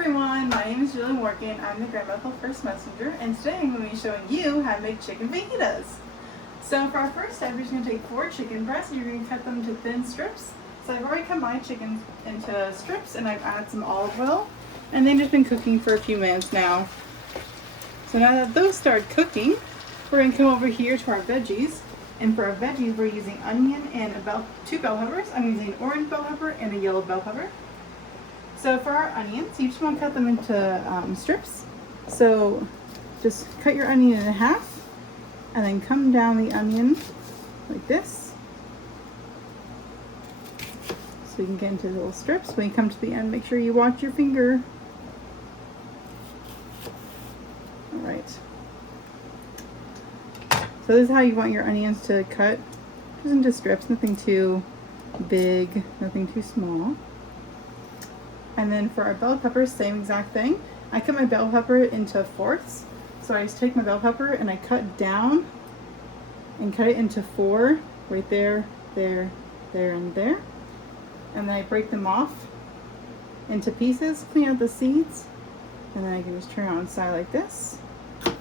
everyone, my name is Julie Morgan. I'm the Grand Bethel First Messenger, and today I'm going to be showing you how to make chicken fajitas. So for our first step, you're just going to take 4 chicken breasts and you're going to cut them into thin strips. So I've already cut my chickens into strips and I've added some olive oil, and they've just been cooking for a few minutes now. So now that those start cooking, we're going to come over here to our veggies. And for our veggies, we're using onion and 2 bell peppers. I'm using an orange bell pepper and a yellow bell pepper. So for our onions, you just want to cut them into strips. So just cut your onion in half and then come down the onion like this. So you can get into the little strips. When you come to the end, make sure you watch your finger. All right. So this is how you want your onions to cut, just into strips, nothing too big, nothing too small. And then for our bell peppers, same exact thing. I cut my bell pepper into fourths. So I just take my bell pepper and I cut down and cut it into 4, right there, there, there, and there. And then I break them off into pieces, clean out the seeds, and then I can just turn it on its side like this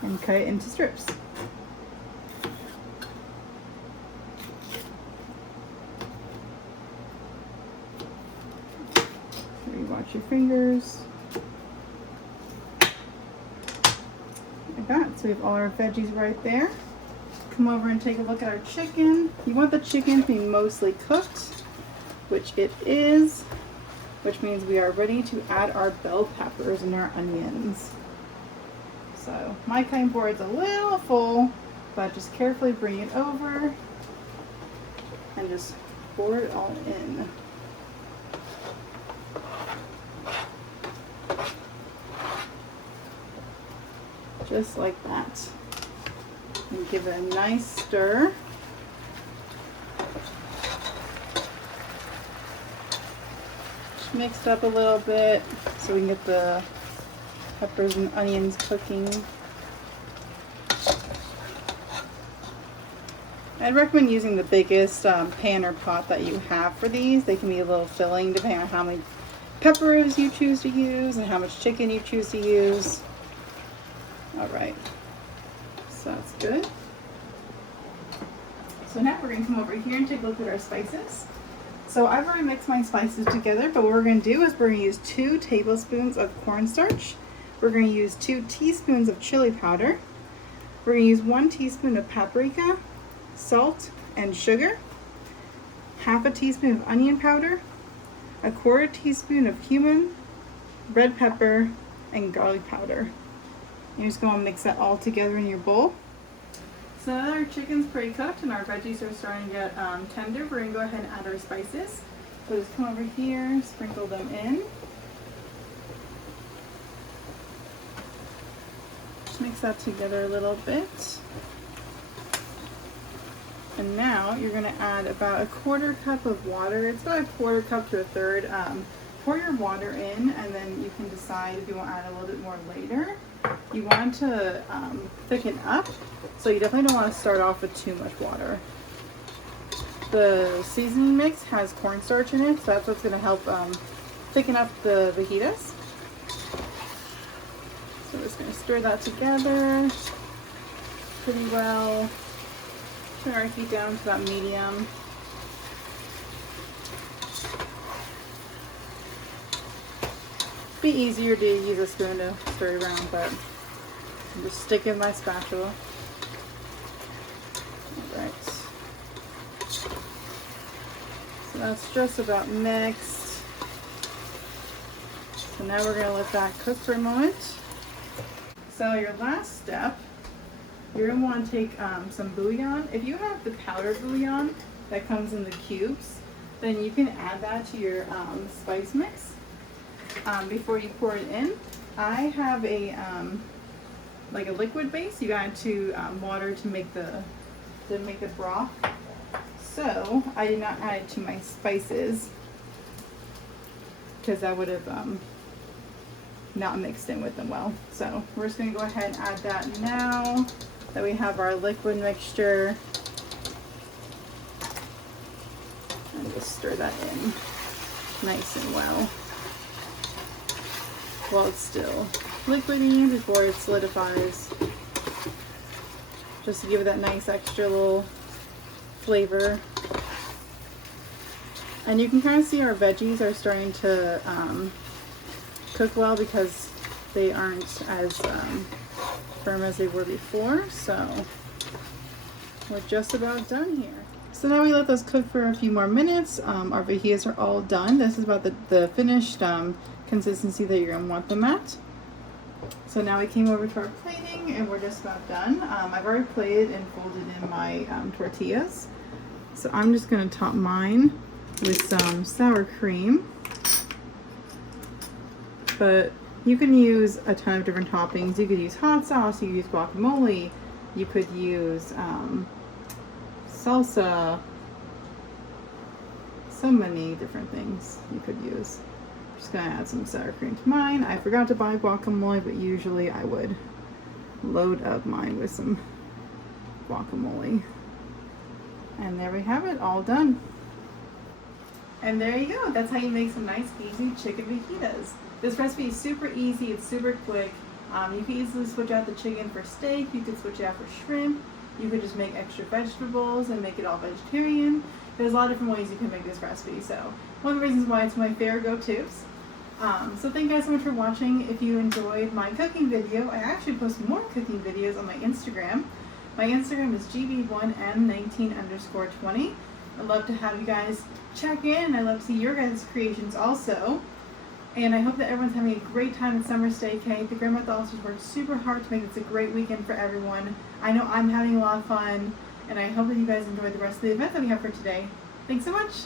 and cut it into strips. Watch your fingers. Like that. So we have all our veggies right there. Come over and take a look at our chicken. You want the chicken to be mostly cooked, which it is, which means we are ready to add our bell peppers and our onions. So my cutting board's a little full, but just carefully bring it over and just pour it all in. Just like that. And give it a nice stir. Just mix it up a little bit so we can get the peppers and onions cooking. I'd recommend using the biggest pan or pot that you have for these. They can be a little filling depending on how many peppers you choose to use and how much chicken you choose to use. Alright, so that's good. So now we're going to come over here and take a look at our spices. So I've already mixed my spices together, but what we're going to do is we're going to use 2 tablespoons of cornstarch. We're going to use 2 teaspoons of chili powder. We're going to use 1 teaspoon of paprika, salt, and sugar. Half a teaspoon of onion powder. 1/4 teaspoon of cumin, red pepper, and garlic powder. You're just going to mix that all together in your bowl. So now that our chicken's pretty cooked and our veggies are starting to get tender, we're going to go ahead and add our spices. So just come over here, sprinkle them in. Just mix that together a little bit. And now you're going to add about 1/4 cup of water. It's about 1/4 cup to 1/3. Pour your water in, and then you can decide if you want to add a little bit more later. You want to thicken up, so you definitely don't want to start off with too much water. The seasoning mix has cornstarch in it, so that's what's going to help thicken up the fajitas. So we're just going to stir that together pretty well. Turn our heat down to about medium. Be easier to use a spoon to stir around, but I'm just sticking my spatula. Alright. So that's just about mixed. So now we're going to let that cook for a moment. So your last step, you're going to want to take some bouillon. If you have the powdered bouillon that comes in the cubes, then you can add that to your spice mix. Before you pour it in. I have a like a liquid base. You add to water to make the broth. So I did not add it to my spices because I would have not mixed in with them well. So we're just going to go ahead and add that now that we have our liquid mixture, and just stir that in nice and well. while it's still liquidy before it solidifies, just to give it that nice extra little flavor. And you can kind of see our veggies are starting to cook well because they aren't as firm as they were before. So we're just about done here. So now we let those cook for a few more minutes. Our fajitas are all done. This is about the finished consistency that you're going to want them at. So now we came over to our plating and we're just about done. I've already plated and folded in my tortillas. So I'm just going to top mine with some sour cream. But you can use a ton of different toppings. You could use hot sauce, you could use guacamole, you could use salsa, so many different things you could use. I'm just gonna add some sour cream to mine. I forgot to buy guacamole, but usually I would load up mine with some guacamole. And there we have it, all done. And there you go, that's how you make some nice easy chicken fajitas. This recipe is super easy, it's super quick. You can easily switch out the chicken for steak, you could switch it out for shrimp, you could just make extra vegetables and make it all vegetarian. There's a lot of different ways you can make this recipe, so one of the reasons why it's my favorite go-tos. So thank you guys so much for watching. If you enjoyed my cooking video, I actually post more cooking videos on my Instagram. My Instagram is gb1m19_20. I'd love to have you guys check in. I love to see your guys' creations also. And I hope that everyone's having a great time at Summer Staycay. The Grandma Bethel worked super hard to make this a great weekend for everyone. I know I'm having a lot of fun, and I hope that you guys enjoy the rest of the event that we have for today. Thanks so much!